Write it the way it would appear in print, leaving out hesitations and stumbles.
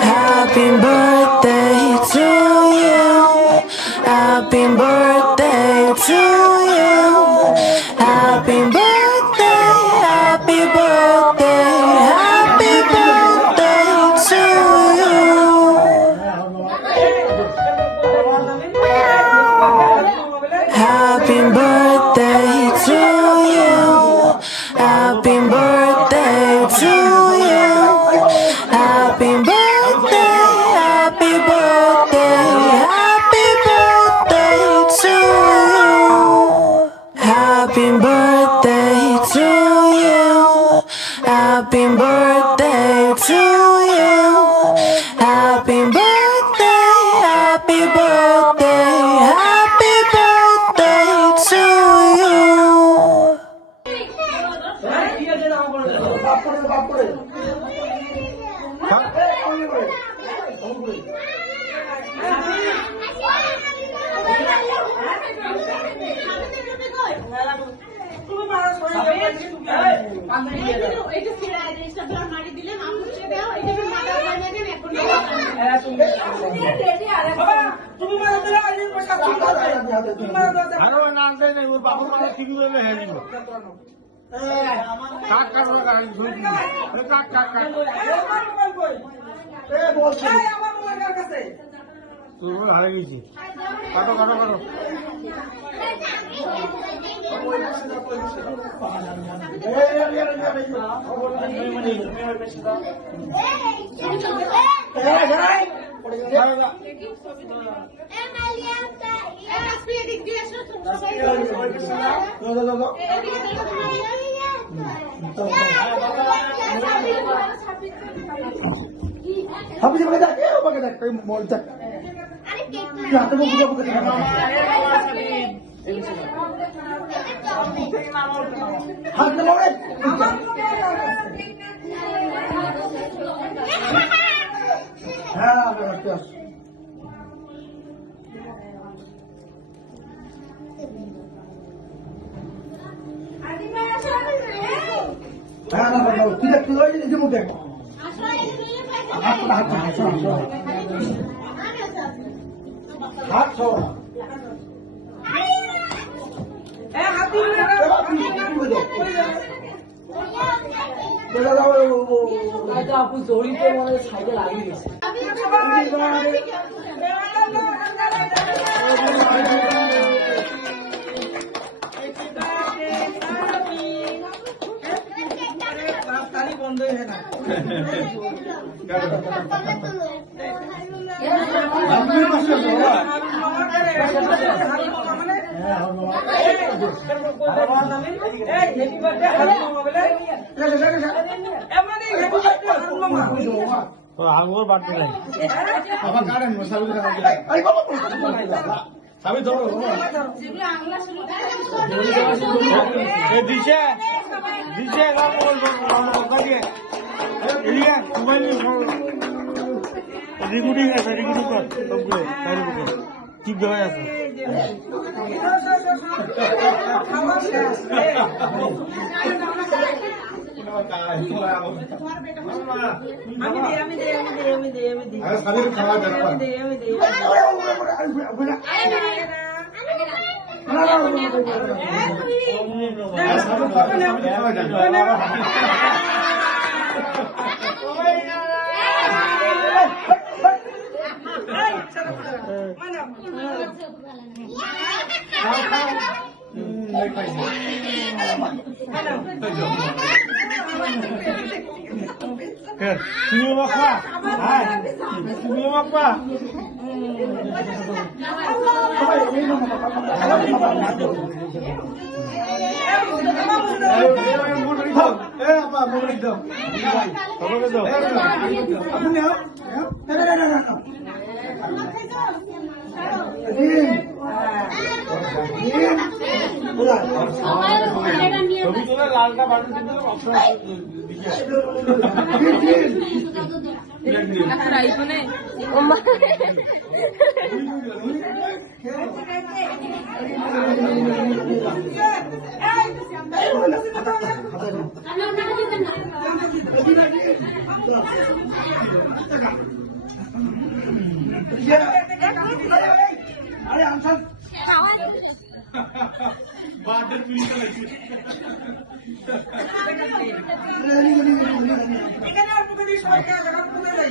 Happy birthday to you. Happy birthday to you. Happy birthday, happy birthday, happy birthday to you. Happy birthday to you. Happy birthday to you. Happy birthday, happy birthday, happy birthday to you. Happy birthday to you. Happy birthday to you. Happy birthday, happy birthday, happy birthday to you. হারে গেছি কাটো কাটো কাটো habis pakai dak ya pakai dak kayak mau dak ya temu juga pakai dak hat mau eh ha betul tidak keluar ini dia mudah हाथ छोड़ आपको जोड़ी पे साइकिल आ गई बंद है ना আঙুর বাড়তে নাই আবার কারেন সাবি ধরো দিছে দিছে মোবাইল রিগুডিং আছে রিগুডিং কর সবগুলো ঠিক হয়ে আছে Senyum apa? Hai, senyum apa? Apa mau itu? Apa itu? Apa ni? লালটা বাটন দিতে অপশন আচ্ছা আইফোনে ওমা আরে আমসান বার্থডে পুলিশ লাগছে এখানে আর মুখে দিয়ে সবাই খেয়ে যাবে মুখে যাই